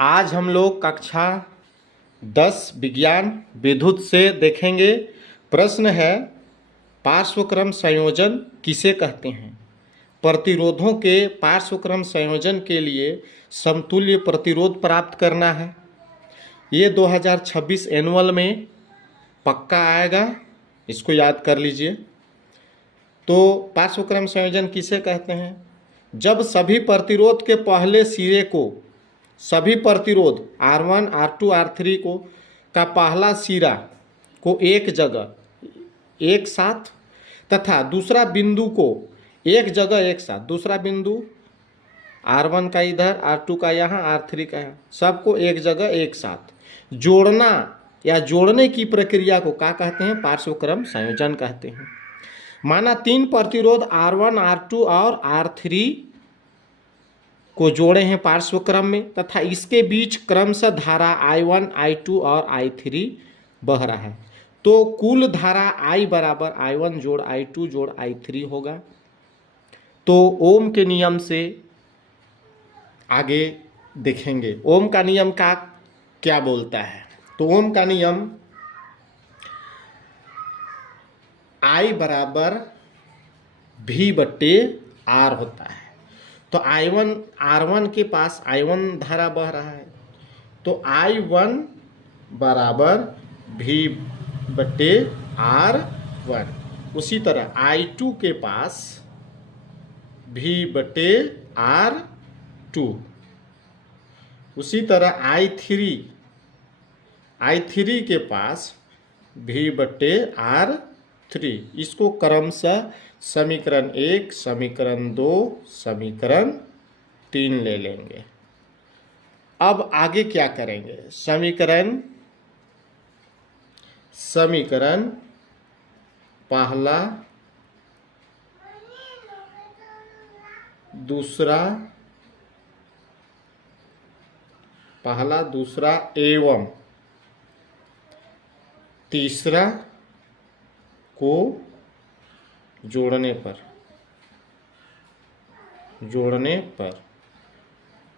आज हम लोग कक्षा 10 विज्ञान विद्युत से देखेंगे। प्रश्न है, पार्श्वक्रम संयोजन किसे कहते हैं? प्रतिरोधों के पार्श्वक्रम संयोजन के लिए समतुल्य प्रतिरोध प्राप्त करना है। ये 2026 एनुअल में पक्का आएगा, इसको याद कर लीजिए। तो पार्श्वक्रम संयोजन किसे कहते हैं? जब सभी प्रतिरोध के पहले सिरे को, सभी प्रतिरोध R1, R2, R3 को का पहला सिरा को एक जगह एक साथ तथा दूसरा बिंदु को एक जगह एक साथ, दूसरा बिंदु R1 का इधर, R2 का यहाँ, R3 का यहाँ, सबको एक जगह एक साथ जोड़ना या जोड़ने की प्रक्रिया को क्या कहते हैं? पार्श्वक्रम संयोजन कहते हैं। माना तीन प्रतिरोध R1, R2 और R3 को जोड़े हैं पार्श्वक्रम में तथा इसके बीच क्रमशः धारा I1, I2 और I3 बह रहा है, तो कुल धारा I बराबर I1 जोड़ I2 जोड़ I3 होगा। तो ओम के नियम से आगे देखेंगे। ओम का नियम का क्या बोलता है? तो ओम का नियम I बराबर V बट्टे R होता है। तो I1, R1 के पास I1 धारा बह रहा है, तो I1 बराबर V बट्टे R1। उसी तरह I2 के पास V बट्टे R2। उसी तरह I3 के पास V बट्टे R3। इसको क्रमशः समीकरण 1, समीकरण 2, समीकरण 3 ले लेंगे। अब आगे क्या करेंगे? समीकरण पहला, दूसरा एवं तीसरा को जोड़ने पर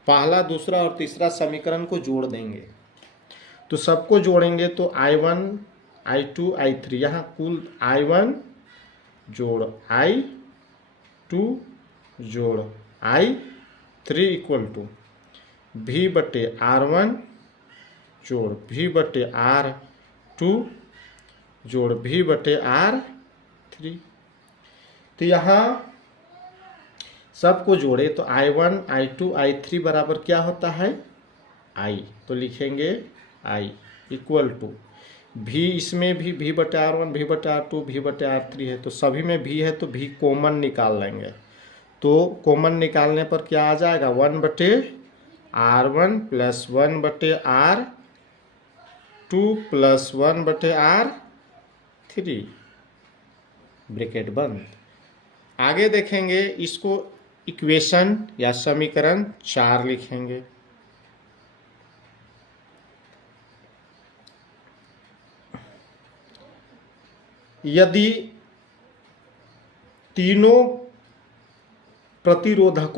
पहला, दूसरा और तीसरा समीकरण को जोड़ देंगे। तो सबको जोड़ेंगे तो I1, I2, I3, यहाँ कुल I1 जोड़ I2 जोड़ I3 इक्वल टू V बटे R1 जोड़ V बटे R2 जोड़ V बटे R3। तो यहाँ सबको जोड़े तो I1, I2, I3 बराबर क्या होता है? I। तो लिखेंगे I इक्वल टू V, इसमें भी V बटे R1, V बटे R2, V बटे R3 है, तो सभी में V है तो V कॉमन निकाल लेंगे। तो कॉमन निकालने पर क्या आ जाएगा? 1 बटे R1 प्लस 1 बटे R2 प्लस 1 बटे R3, ब्रैकेट बंद। आगे देखेंगे, इसको इक्वेशन या समीकरण 4 लिखेंगे। यदि तीनों प्रतिरोधक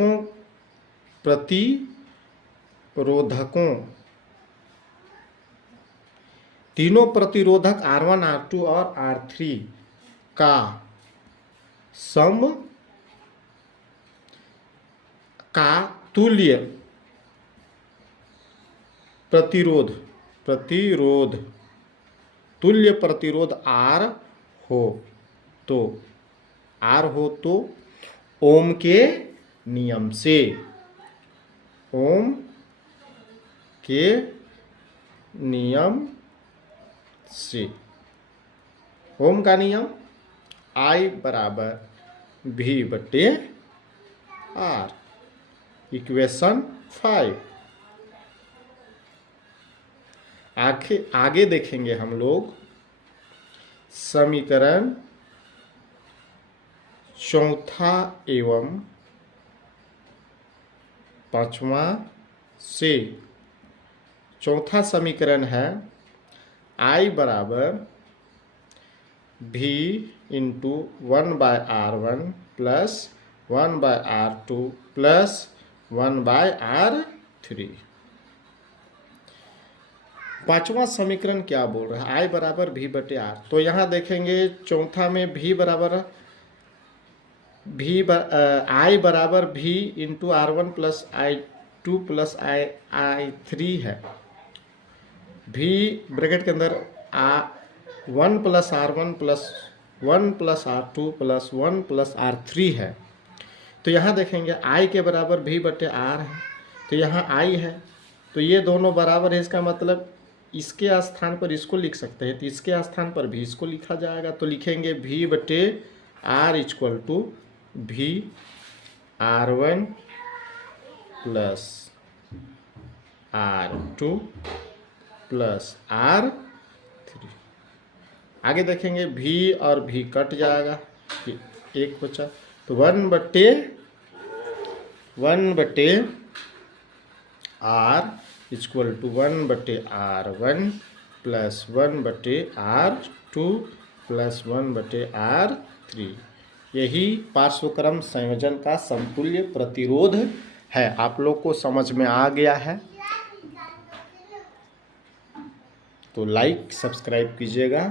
R1, R2 और R3 का सम का तुल्य तुल्य प्रतिरोध R हो तो ओम के नियम से ओम का नियम I बराबर V बटे R, इक्वेशन 5। आगे देखेंगे हम लोग समीकरण चौथा एवं पांचवा से। चौथा समीकरण है I बराबर V into 1/R1 plus 1/R2 plus 1/R3। पांचवा समीकरण क्या बोल रहा है, I बराबर V बटे आर। तो यहाँ देखेंगे चौथा में V बराबर I बराबर V into R1 plus I2 plus I3 है। V ब्रैकेट के अंदर one plus R1 plus 1 plus R2 plus 1 plus R3 है। तो यहाँ देखेंगे I के बराबर V बटे आर है, तो यहाँ I है, तो ये दोनों बराबर है। इसका मतलब इसके स्थान पर इसको लिख सकते हैं, तो इसके स्थान पर भी इसको लिखा जाएगा। तो लिखेंगे V बटे R equal to V R1 plus R2 plus R3। आगे देखेंगे V और V कट जाएगा, एक बचा, तो 1 बटे आर इक्वल टू 1 बटे R1 प्लस 1 बटे R2 प्लस 1 बटे R3। यही पार्श्वक्रम संयोजन का समतुल्य प्रतिरोध है। आप लोग को समझ में आ गया है तो लाइक सब्सक्राइब कीजिएगा।